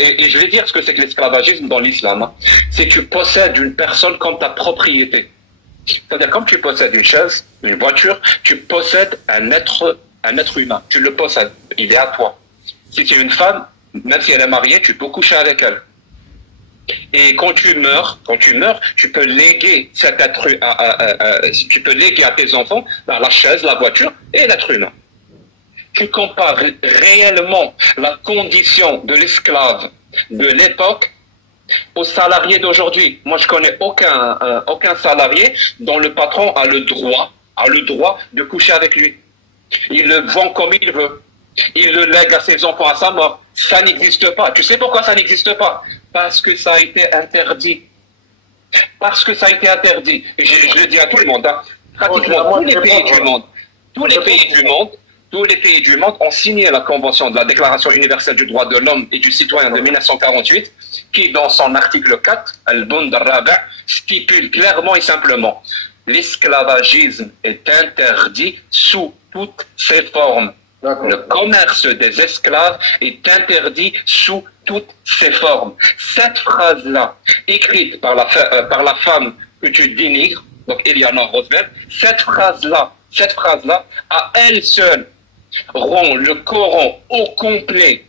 Et je vais dire ce que c'est que l'esclavagisme dans l'islam. Hein. C'est que tu possèdes une personne comme ta propriété. C'est-à-dire, comme tu possèdes une chaise, une voiture, tu possèdes un être humain. Tu le possèdes. Il est à toi. Si tu es une femme, même si elle est mariée, tu peux coucher avec elle. Et quand tu meurs, tu peux léguer cet être, tu peux léguer à tes enfants la chaise, la voiture et l'être humain. Tu compares réellement la condition de l'esclave de l'époque aux salariés d'aujourd'hui. Moi, je connais aucun salarié dont le patron a le droit de coucher avec lui. Il le vend comme il veut. Il le lègue à ses enfants à sa mort. Ça n'existe pas. Tu sais pourquoi ça n'existe pas? Parce que ça a été interdit. Parce que ça a été interdit. Et je le dis à tout le monde. Hein. Pratiquement tous les pays du monde. Tous les pays du monde ont signé la Convention de la Déclaration universelle du droit de l'homme et du citoyen de 1948, qui, dans son article 4, Al-Bund al-Rabi', stipule clairement et simplement: l'esclavagisme est interdit sous toutes ses formes. Le commerce des esclaves est interdit sous toutes ses formes. Cette phrase-là, écrite par la femme que tu dénigres, donc Eleanor Roosevelt, cette phrase-là, à elle seule, rend le Coran au complet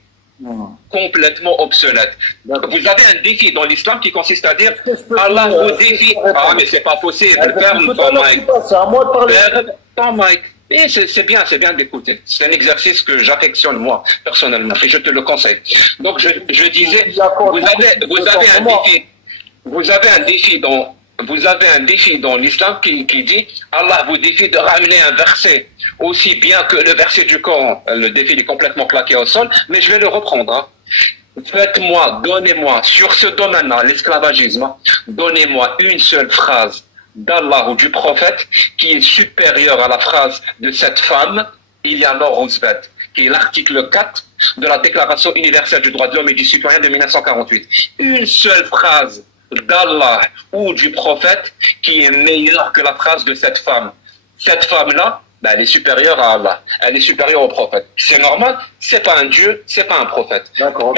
complètement obsolète. Vous avez un défi dans l'islam qui consiste à dire Allah vous défie. Ah, mais c'est pas possible. Ferme ton mic. Ferme ton mic. Et c'est bien d'écouter. C'est un exercice que j'affectionne moi, personnellement, et je te le conseille. Donc je disais, vous avez un défi dans l'islam qui dit Allah vous défie de ramener un verset aussi bien que le verset du Coran. Le défi est complètement claqué au sol, mais je vais le reprendre. Hein. Donnez-moi, sur ce domaine-là, l'esclavagisme, donnez-moi une seule phrase d'Allah ou du prophète qui est supérieure à la phrase de cette femme, Eleanor Roosevelt, qui est l'article 4 de la Déclaration universelle du droit de l'homme et du citoyen de 1948. Une seule phrase d'Allah ou du prophète qui est meilleure que la phrase de cette femme. Cette femme-là, elle est supérieure à Allah, elle est supérieure au prophète. C'est normal, c'est pas un dieu, c'est pas un prophète. D'accord.